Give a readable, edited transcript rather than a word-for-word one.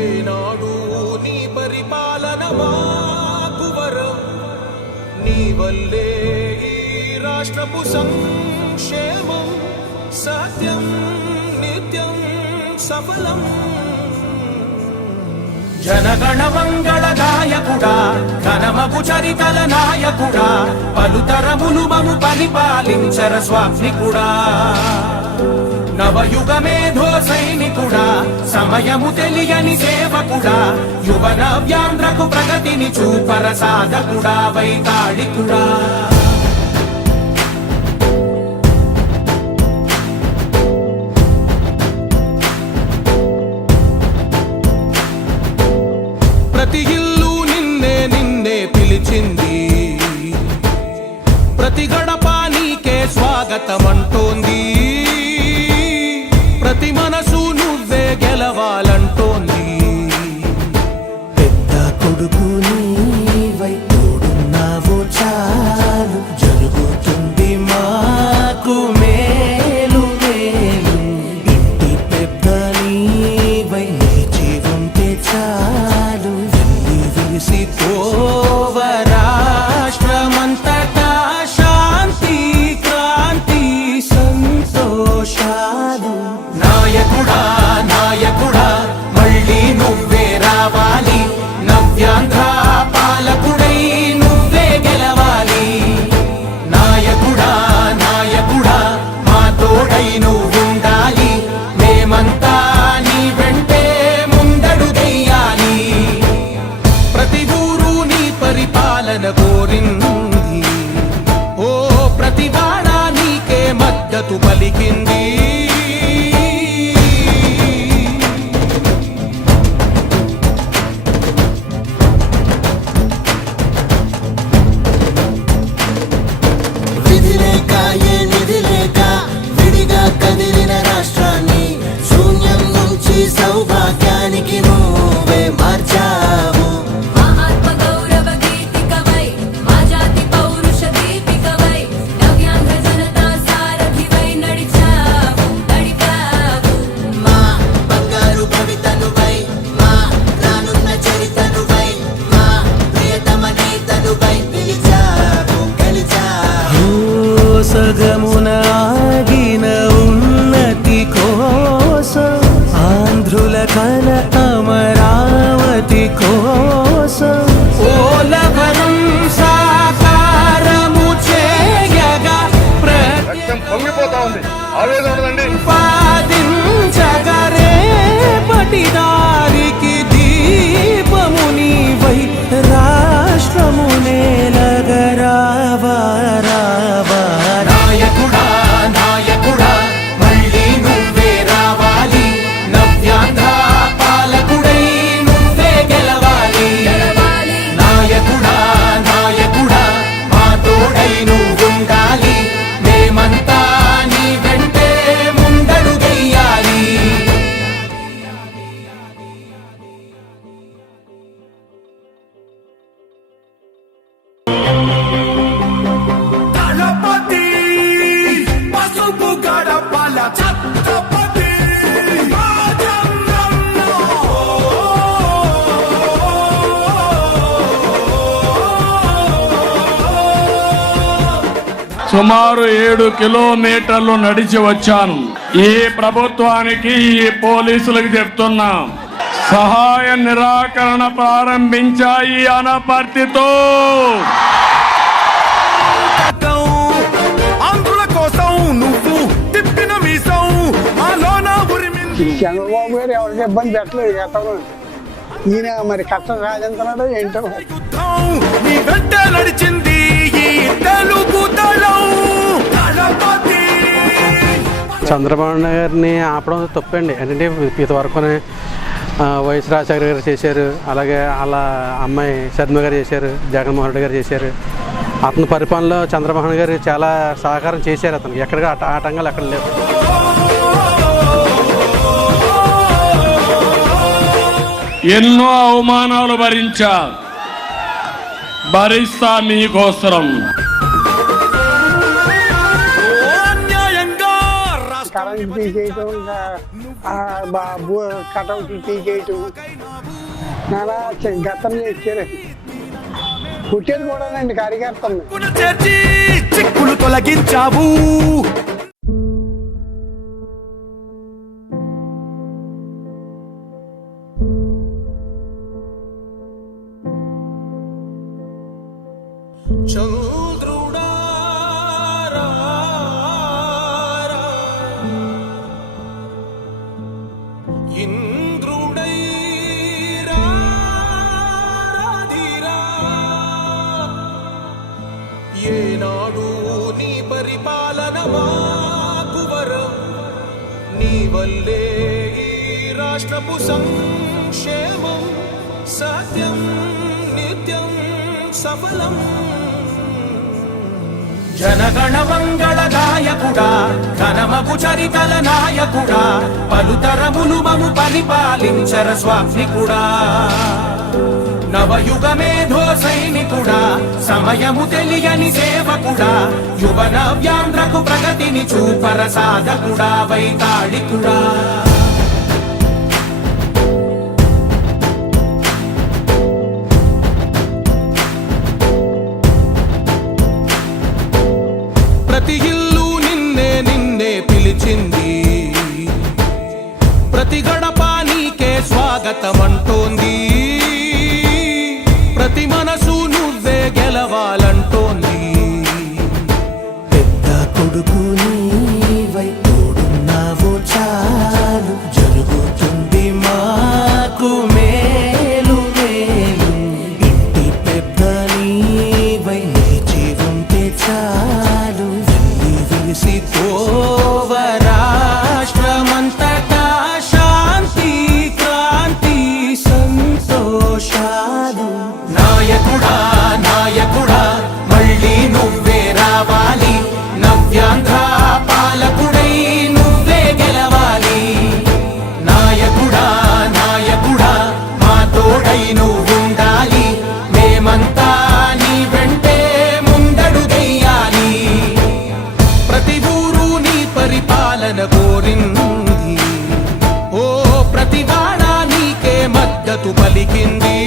ఏనాడు నీ పరిపాలన మాకు వరం, నీ వల్లే ఈ రాష్ట్రపు సంక్షేమం సత్యం నిత్యం సఫలం. జనగణ మంగళ గాయకుడా, ఘనమగు చరితల నాయకుడా, పలుతరములు మము పరిపాలించర స్వామికుడా. నవయుగ మేధో సైనికుడా, సమయము తెలియని సేవకుడా, యువ నవ్యాంధ్రకు ప్రగతిని చూపర సాధకుడా, వైతాళికుడా. ప్రతి ఇల్లు నిన్నే నిన్నే పిలిచింది, ప్రతి గడప నీకే స్వాగతమంటోంది, ప్రతి మనసు నువ్వే గెలవాలంటోంది. పెద్ద కొడుకు నీవై తోడున్నావు చాలు, జరుగుతుంది మాకు మేలు మేలు. ఇంటి పెద్ద నీవై నిలిచి ఉంటే చాలు, వెళ్ళి విరిసి పోవ రాష్ట్రమంతటా శాంతి క్రాంతి సంతోషాలు. నాయకుడా నాయకుడా మళ్ళీ నువ్వే రావాలి, నవ్యాంధ్ర పాలకుడై నువ్వే గెలవాలి. నాయకుడా నాయకుడా మా తోడై నువ్వుండాలి, మేమంతా నీ వెంటే ముందడుగెయ్యాలి. ప్రతి ఊరు నీ పరిపాలన కోరింది, ఓ ప్రతివాడ నీకే మద్దతు పలికింది. సౌభాగ్యానికి నువ్వే మార్చావు. ఆత్మ గౌరవ గీతికవై, మా జాతి పౌరుష దీపికవై, నవ్యాంధ్ర జనతా సారథివై నడిచావు నడిపావు. మా బంగారు భవితనువై, మా రానున్న చరితనువై, మా ప్రియతమ నేతనువై పిలిచావు గెలిచావు. సగమున ఆగిన ఉన్నతి కోసం, ఆంధ్రుల కల అమరావతి కోసం, ఓలవరం సాకారము చేయగా పొంగిపోతా ఉంది, ఆవేదన ఉందండి. పాదించగరే పటి దారికి దీపము నీవై, రాష్ట్రము నేలగరావా రావా. నాయకుడా నాయకుడా మళ్ళీ నువ్వే రావాలి, నవ్యాంధ్ర పాలకుడై నువ్వే గెలవాలి. నాయకుడా నాయకుడా మా తోడై నువ్వుండాలి, మేమంతా నీ వెంటే ముందడుగెయ్యాలి. దళపతి పసుపు గడపల ఛత్రపతి రాజంగంలో. సుమారు 7 కిలోమీటర్లు నడిచి వచ్చాను. ఈ ప్రభుత్వానికి ఈ పోలీసులకు చెప్తున్నాం, సహాయ నిరాకరణ ప్రారంభించాయి అనపర్తితో. ఆంధ్రుల కోసం నువ్వు తిప్పిన మీసం మాలోన ఉరిమింది. చంద్రబాబు గారు ఎవరికి ఇబ్బంది పెట్టలేదు గతంలో, ఈయన మరి కష్టం సాధించినాడో ఏంటో. యుద్ధం నీ వెంట నడిచింది ఈ తెలుగు దళం. దళపతి చంద్రబాబు నాయుడు గారిని ఆపడం తప్పండి. ఎందుకంటే ఇంతవరకు వైఎస్ రాజశేఖర గారు చేశారు, అలాగే అలా అమ్మాయి శర్మ గారు చేశారు, జగన్మోహన్ రెడ్డి గారు చేశారు. అతని పరిపాలనలో చంద్రబాబు నాయుడు గారు చాలా సహకారం చేశారు. అతనికి ఎక్కడ ఆటంకాలు ఎక్కడ లేవు. ఎన్నో అవమానాలు భరిస్తా మీకోసరం. అన్యాయంగా కరెంట్ తీసేయటం కటౌట్ తీసేయటం నానా గతం చేశారు. పుట్టేది కూడానండి కార్యకర్తలు. చేర్చి చిక్కులు తొలగించావు. ఏనాడు నీ పరిపాలన మాకు వరం, నీ వల్లే ఈ రాష్ట్రపు సంక్షేమం సత్యం నిత్యం సఫలం. జనగణ మంగళ గాయకుడా, ఘనమగు చరితల నాయకుడా, పలుతరములు మము పరిపాలించర స్వామికుడా. నవయుగ మేధో సైనికుడా, సమయము తెలియని సేవకుడా, యువ నవ్యాంధ్రకు ప్రగతిని చూపర సాధకుడా, వైతాళికుడా. ప్రతి ఇల్లు నిన్నే నిన్నే పిలిచింది, ప్రతి గడప నీకే స్వాగతమంటోంది, ప్రతి మనసు నువ్వే గెలవాలంటోంది. పెద్ద కొడుకు నీవై తోడున్నావు చాలు, జరుగుతుంది మాకు మేలు మేలు. ఇంటి పెద్ద నీవై నిలిచి ఉంటే చాలు, విరిసి పోవ రాష్ట్రమంతటా శాంతి క్రాంతి సంతోషాలు. నాయకుడా నాయకుడా మళ్ళీ నువ్వే రావాలి, నవ్యాంధ్ర పాలకుడై నువ్వే గెలవాలి. నాయకుడా నాయకుడా మా తోడై నువ్వుండాలి, మేమంతా నీ వెంటే ముందడుగెయ్యాలి. ప్రతి ఊరు నీ పరిపాలన కోరింది, ఓ ప్రతి వాడ నీకే మద్దతు పలికింది.